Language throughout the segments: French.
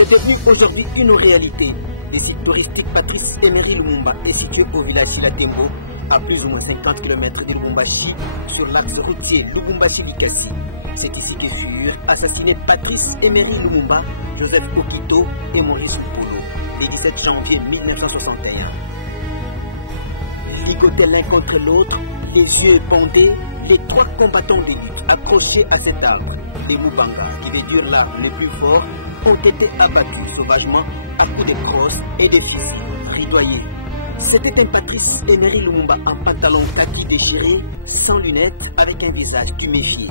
C'est devenu aujourd'hui une réalité. Le site touristique Patrice Emery Lumumba est situé au village Chilatembo, à plus ou moins 50 km de Lubumbashi, sur l'axe routier Lubumbashi-Likasi. C'est ici que furent assassinés Patrice Emery Lumumba, Joseph Okito et Maurice Mpolo, le 17 janvier 1961. Ligotés l'un contre l'autre, les yeux bandés, les trois combattants d'élite accrochés à cet arbre, les Lubanga, qui veut dire l'arbre le plus fort, ont été abattus sauvagement à coups de crosses et de fusils ridoyés. C'était un Patrice Emery Lumumba en pantalon kaki déchiré, sans lunettes, avec un visage tuméfié.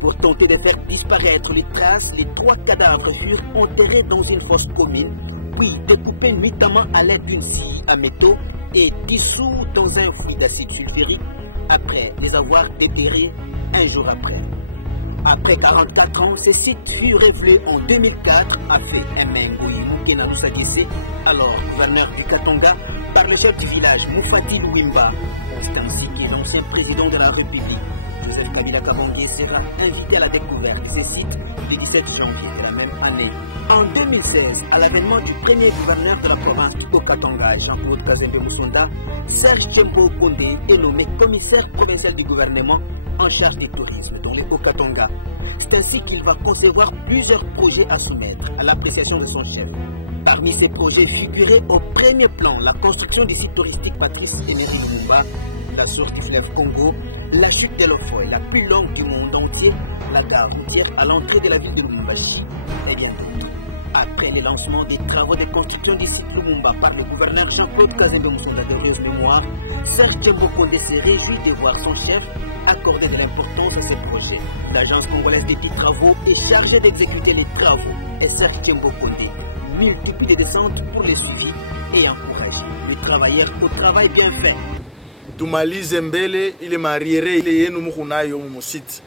Pour tenter de faire disparaître les traces, les trois cadavres furent enterrés dans une fosse commune, puis découpés nuitamment à l'aide d'une scie à métaux et dissous dans un fluide d'acide sulfurique, après les avoir déterrés un jour après. Après 44 ans, ce site fut révélé en 2004 à fait Emengo Mukena Lusakese, alors gouverneur du Katanga, par le chef du village Moufati Louimba. C'est ainsi que l'ancien président de la République, Joseph Kabila Kabange, sera invité à la découverte de ce site le 17 janvier de la même année. En 2016, à l'avènement du premier gouverneur de la province du Haut-Katanga, Jean-Claude Kazembe Moussonda, Serge Tchembo Kondé est nommé commissaire provincial du gouvernement en charge du tourisme dans les Haut-Katanga. C'est ainsi qu'il va concevoir plusieurs projets à soumettre à l'appréciation de son chef. Parmi ces projets figurait au premier plan la construction du site touristique Patrice Emery Lumumba, la source du fleuve Congo, la chute de l'Ofoy, la plus longue du monde entier, la gare routière à l'entrée de la ville de Lubumbashi, et bien d'autres. Après le lancement des travaux de construction du site Lumumba par le gouverneur Jean-Claude Kazembe Moussonda de heureuse mémoire, Serge Tchembo Kondé s'est réjoui de voir son chef accorder de l'importance à ce projet. L'agence congolaise des petits travaux est chargée d'exécuter les travaux et Serge Tchembo Kondé multiplie des descentes pour les suivis et encourage les travailleurs au travail bien fait. Tumalize mbele ile mariere ile yenu muko nayo mu site.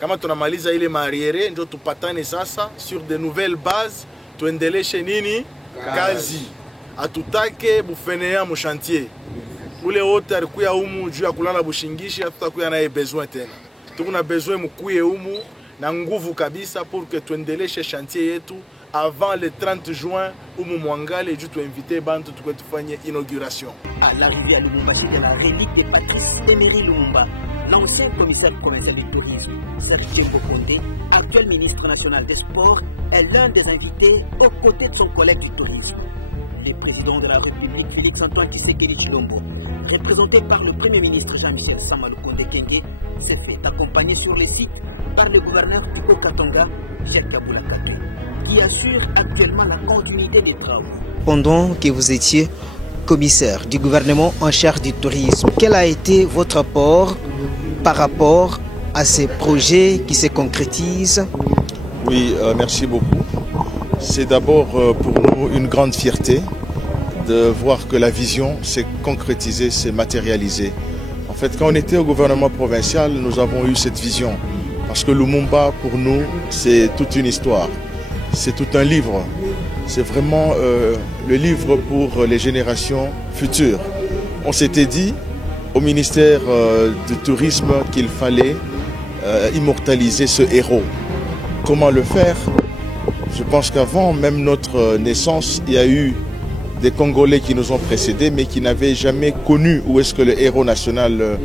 Kama tunamaliza ile mariere ndio tupatane sasa sur de nouvelles bases tuendeleshe nini kazi. Atutake bufenea mu chantier. Ule wote alikuya humu juu ya kulala bushingishi hatutakuya naye besoin tena. Tukuna besoin mukuye humu na nguvu kabisa pour que tuendeleshe chantier yetu avant le 30 juin umu mwangale juu tuinvite bantu tukwe tufanye inauguration. À l'arrivée à Lubumbashi de la relique de Patrice Emery Lumumba, l'ancien commissaire provincial du tourisme, Serge Tchembo Kondé, actuel ministre national des Sports, est l'un des invités aux côtés de son collègue du tourisme. Le président de la République, Félix-Antoine Tshisekedi Tshilombo, représenté par le premier ministre Jean-Michel Sama Lukonde Kenge, s'est fait accompagner sur les sites par le gouverneur du Haut-Katanga, Jacques Kabula Katwe, qui assure actuellement la continuité des travaux. Pendant que vous étiez commissaire du gouvernement en charge du tourisme, quel a été votre apport par rapport à ces projets qui se concrétisent? Oui, merci beaucoup. C'est d'abord pour nous une grande fierté de voir que la vision s'est concrétisée, s'est matérialisée. En fait, quand on était au gouvernement provincial, nous avons eu cette vision. Parce que Lumumba, pour nous, c'est toute une histoire. C'est tout un livre. C'est vraiment le livre pour les générations futures. On s'était dit au ministère du Tourisme qu'il fallait immortaliser ce héros. Comment le faire? Je pense qu'avant même notre naissance, il y a eu des Congolais qui nous ont précédés, mais qui n'avaient jamais connu où est-ce que le héros national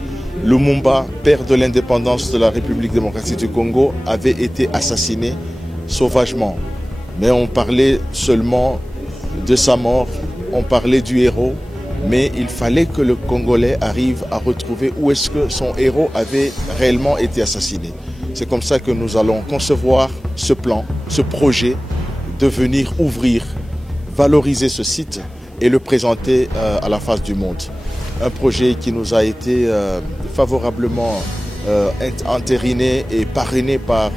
Lumumba, père de l'indépendance de la République démocratique du Congo, avait été assassiné sauvagement. Mais on parlait seulement de sa mort, on parlait du héros, mais il fallait que le Congolais arrive à retrouver où est-ce que son héros avait réellement été assassiné. C'est comme ça que nous allons concevoir ce plan, ce projet de venir ouvrir, valoriser ce site et le présenter à la face du monde. Un projet qui nous a été favorablement entériné et parrainé par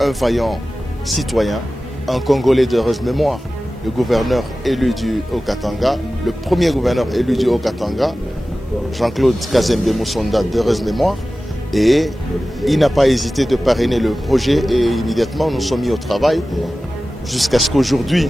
un vaillant citoyen, un Congolais d'heureuse mémoire, le gouverneur élu du Haut-Katanga, le premier gouverneur élu du Haut-Katanga, Jean-Claude Kazembe Moussonda d'heureuse mémoire, et il n'a pas hésité de parrainer le projet et immédiatement nous sommes mis au travail jusqu'à ce qu'aujourd'hui,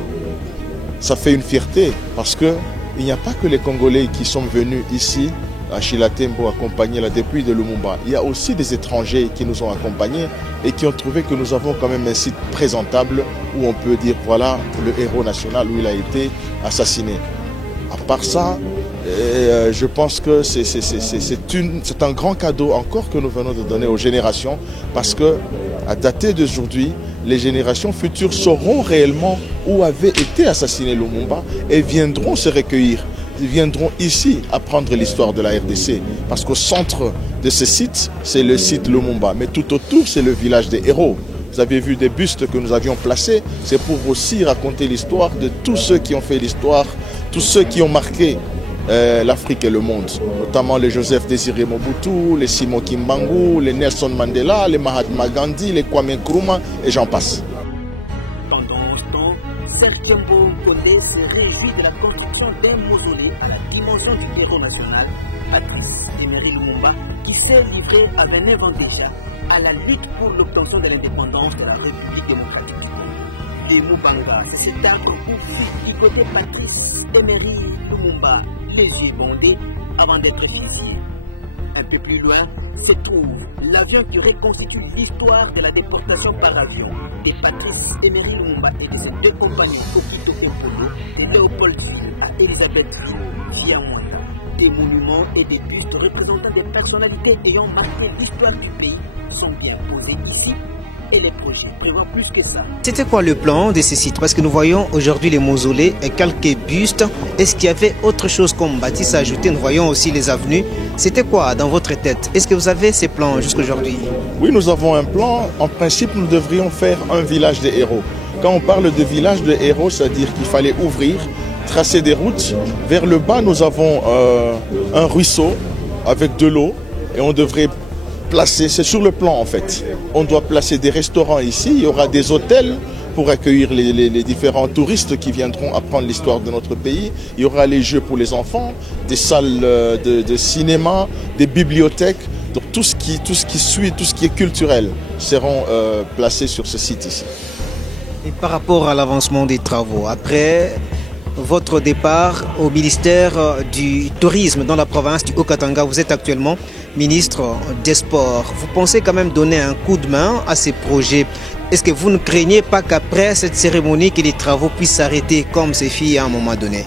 ça fait une fierté parce qu'il n'y a pas que les Congolais qui sont venus ici Achille Tembo accompagné la dépouille de Lumumba. Il y a aussi des étrangers qui nous ont accompagnés et qui ont trouvé que nous avons quand même un site présentable où on peut dire voilà le héros national où il a été assassiné. À part ça, je pense que c'est un grand cadeau encore que nous venons de donner aux générations parce que à dater d'aujourd'hui, les générations futures sauront réellement où avait été assassiné Lumumba et viendront se recueillir. Ils viendront ici apprendre l'histoire de la RDC. Parce qu'au centre de ce site, c'est le site Lumumba. Mais tout autour, c'est le village des héros. Vous avez vu des bustes que nous avions placés. C'est pour aussi raconter l'histoire de tous ceux qui ont fait l'histoire, tous ceux qui ont marqué l'Afrique et le monde. Notamment les Joseph Désiré Mobutu, les Simon Kimbangu, les Nelson Mandela, les Mahatma Gandhi, les Kwame Nkrumah et j'en passe. Serge Tchembo Condé se réjouit de la construction d'un mausolée à la dimension du héros national, Patrice Emery Lumumba, qui s'est livré à 29 ans déjà à la lutte pour l'obtention de l'indépendance de la République démocratique. Les Mubanga, c'est cet arbre où fut ligoté Patrice Emery Lumumba, les yeux bondés avant d'être fusillé. Un peu plus loin se trouve l'avion qui reconstitue l'histoire de la déportation par avion de Patrice Emery Lumumba et de ses deux compagnons Kokito Kempolo, de Léopoldville à Elisabethville, via Mwanda. Des monuments et des bustes représentant des personnalités ayant marqué l'histoire du pays sont bien posés ici. Et les projets prévoient plus que ça. C'était quoi le plan de ces sites? Parce que nous voyons aujourd'hui les mausolées et quelques bustes. Est-ce qu'il y avait autre chose comme bâtisse à ajouter? Nous voyons aussi les avenues. C'était quoi dans votre tête? Est-ce que vous avez ces plans jusqu'aujourd'hui? Oui, nous avons un plan. En principe, nous devrions faire un village des héros. Quand on parle de village de héros, c'est-à-dire qu'il fallait ouvrir, tracer des routes. Vers le bas, nous avons un ruisseau avec de l'eau et on devrait placer, c'est sur le plan en fait. On doit placer des restaurants ici, il y aura des hôtels pour accueillir les différents touristes qui viendront apprendre l'histoire de notre pays. Il y aura les jeux pour les enfants, des salles de cinéma, des bibliothèques. Donc tout ce qui suit, tout ce qui est culturel seront placés sur ce site ici. Et par rapport à l'avancement des travaux, après votre départ au ministère du Tourisme dans la province du Haut-Katanga, vous êtes actuellement ministre des Sports. Vous pensez quand même donner un coup de main à ces projets? Est-ce que vous ne craignez pas qu'après cette cérémonie, que les travaux puissent s'arrêter comme c'est fait à un moment donné?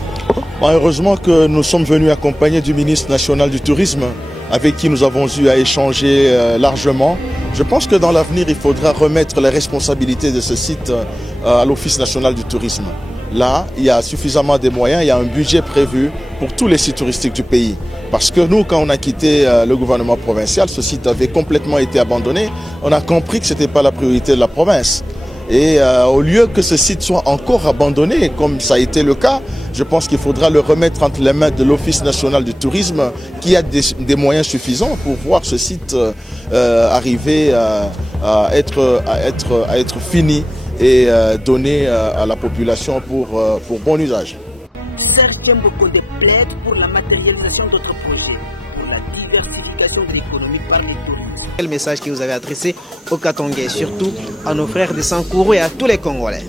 Heureusement que nous sommes venus accompagnés du ministre national du Tourisme, avec qui nous avons eu à échanger largement. Je pense que dans l'avenir, il faudra remettre les responsabilités de ce site à l'Office national du tourisme. Là, il y a suffisamment de moyens, il y a un budget prévu pour tous les sites touristiques du pays. Parce que nous, quand on a quitté le gouvernement provincial, ce site avait complètement été abandonné. On a compris que ce n'était pas la priorité de la province. Et au lieu que ce site soit encore abandonné, comme ça a été le cas, je pense qu'il faudra le remettre entre les mains de l'Office national du tourisme, qui a des moyens suffisants pour voir ce site arriver à être fini et donné à la population pour bon usage. Serge Tchembo Condé plaide pour la matérialisation d'autres projets, pour la diversification de l'économie par les touristes. Quel message que vous avez adressé aux Katangais, surtout à nos frères de Sankourou et à tous les Congolais?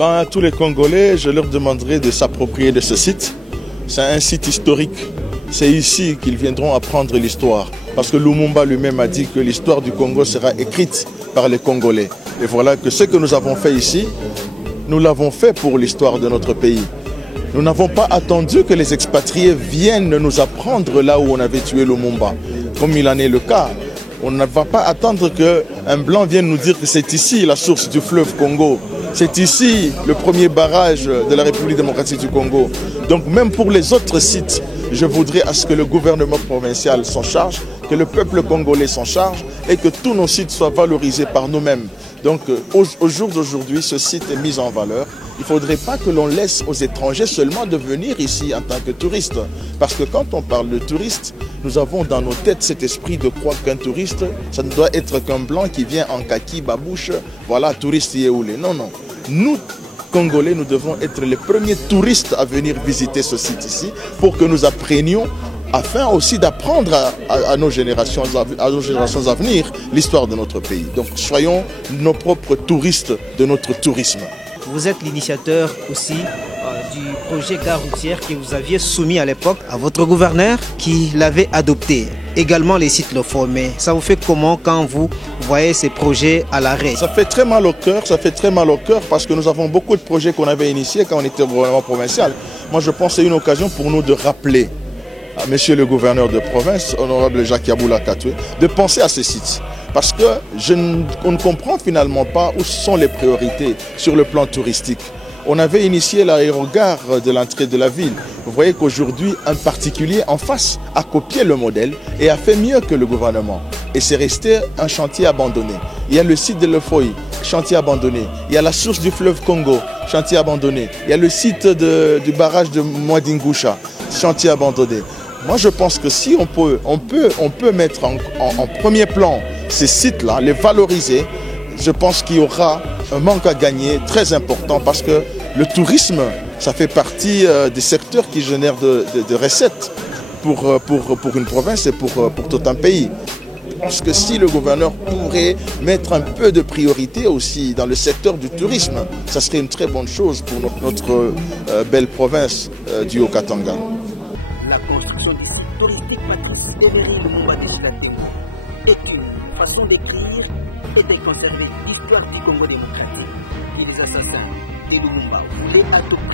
À tous les Congolais, je leur demanderai de s'approprier de ce site. C'est un site historique. C'est ici qu'ils viendront apprendre l'histoire. Parce que Lumumba lui-même a dit que l'histoire du Congo sera écrite par les Congolais. Et voilà que ce que nous avons fait ici, nous l'avons fait pour l'histoire de notre pays. Nous n'avons pas attendu que les expatriés viennent nous apprendre là où on avait tué Lumumba, comme il en est le cas. On ne va pas attendre qu'un blanc vienne nous dire que c'est ici la source du fleuve Congo. C'est ici le premier barrage de la République démocratique du Congo. Donc même pour les autres sites, je voudrais à ce que le gouvernement provincial s'en charge, que le peuple congolais s'en charge et que tous nos sites soient valorisés par nous-mêmes. Donc au jour d'aujourd'hui, ce site est mis en valeur. Il ne faudrait pas que l'on laisse aux étrangers seulement de venir ici en tant que touristes. Parce que quand on parle de touristes, nous avons dans nos têtes cet esprit de croire qu'un touriste, ça ne doit être qu'un blanc qui vient en kaki, babouche, voilà, touriste yéoulé. Non, non. Nous, Congolais, nous devons être les premiers touristes à venir visiter ce site ici pour que nous apprenions, afin aussi d'apprendre à nos générations à venir l'histoire de notre pays. Donc soyons nos propres touristes de notre tourisme. Vous êtes l'initiateur aussi du projet gare routière que vous aviez soumis à l'époque à votre gouverneur qui l'avait adopté. Également les sites locaux, mais ça vous fait comment quand vous voyez ces projets à l'arrêt? Ça fait très mal au cœur, parce que nous avons beaucoup de projets qu'on avait initiés quand on était au gouvernement provincial. Moi je pense que c'est une occasion pour nous de rappeler à monsieur le gouverneur de province, honorable Jacques Yaboula Katoué, de penser à ces sites. Parce que on ne comprend finalement pas où sont les priorités sur le plan touristique. On avait initié l'aérogare de l'entrée de la ville. Vous voyez qu'aujourd'hui, un particulier en face a copié le modèle et a fait mieux que le gouvernement. Et c'est resté un chantier abandonné. Il y a le site de Lefoy, chantier abandonné. Il y a la source du fleuve Congo, chantier abandonné. Il y a le site du barrage de Mwadingusha, chantier abandonné. Moi, je pense que si on peut mettre en premier plan ces sites-là, les valoriser, je pense qu'il y aura un manque à gagner très important parce que le tourisme, ça fait partie des secteurs qui génèrent de recettes pour une province et pour tout un pays. Je pense que si le gouverneur pourrait mettre un peu de priorité aussi dans le secteur du tourisme, ça serait une très bonne chose pour notre belle province du Haut-Katanga. La construction du site touristique matrice Deveri-Lumumba-Teshikatengo est une façon d'écrire et de conserver l'histoire du Congo démocratique. Et les assassins de Lumumba voulaient adopter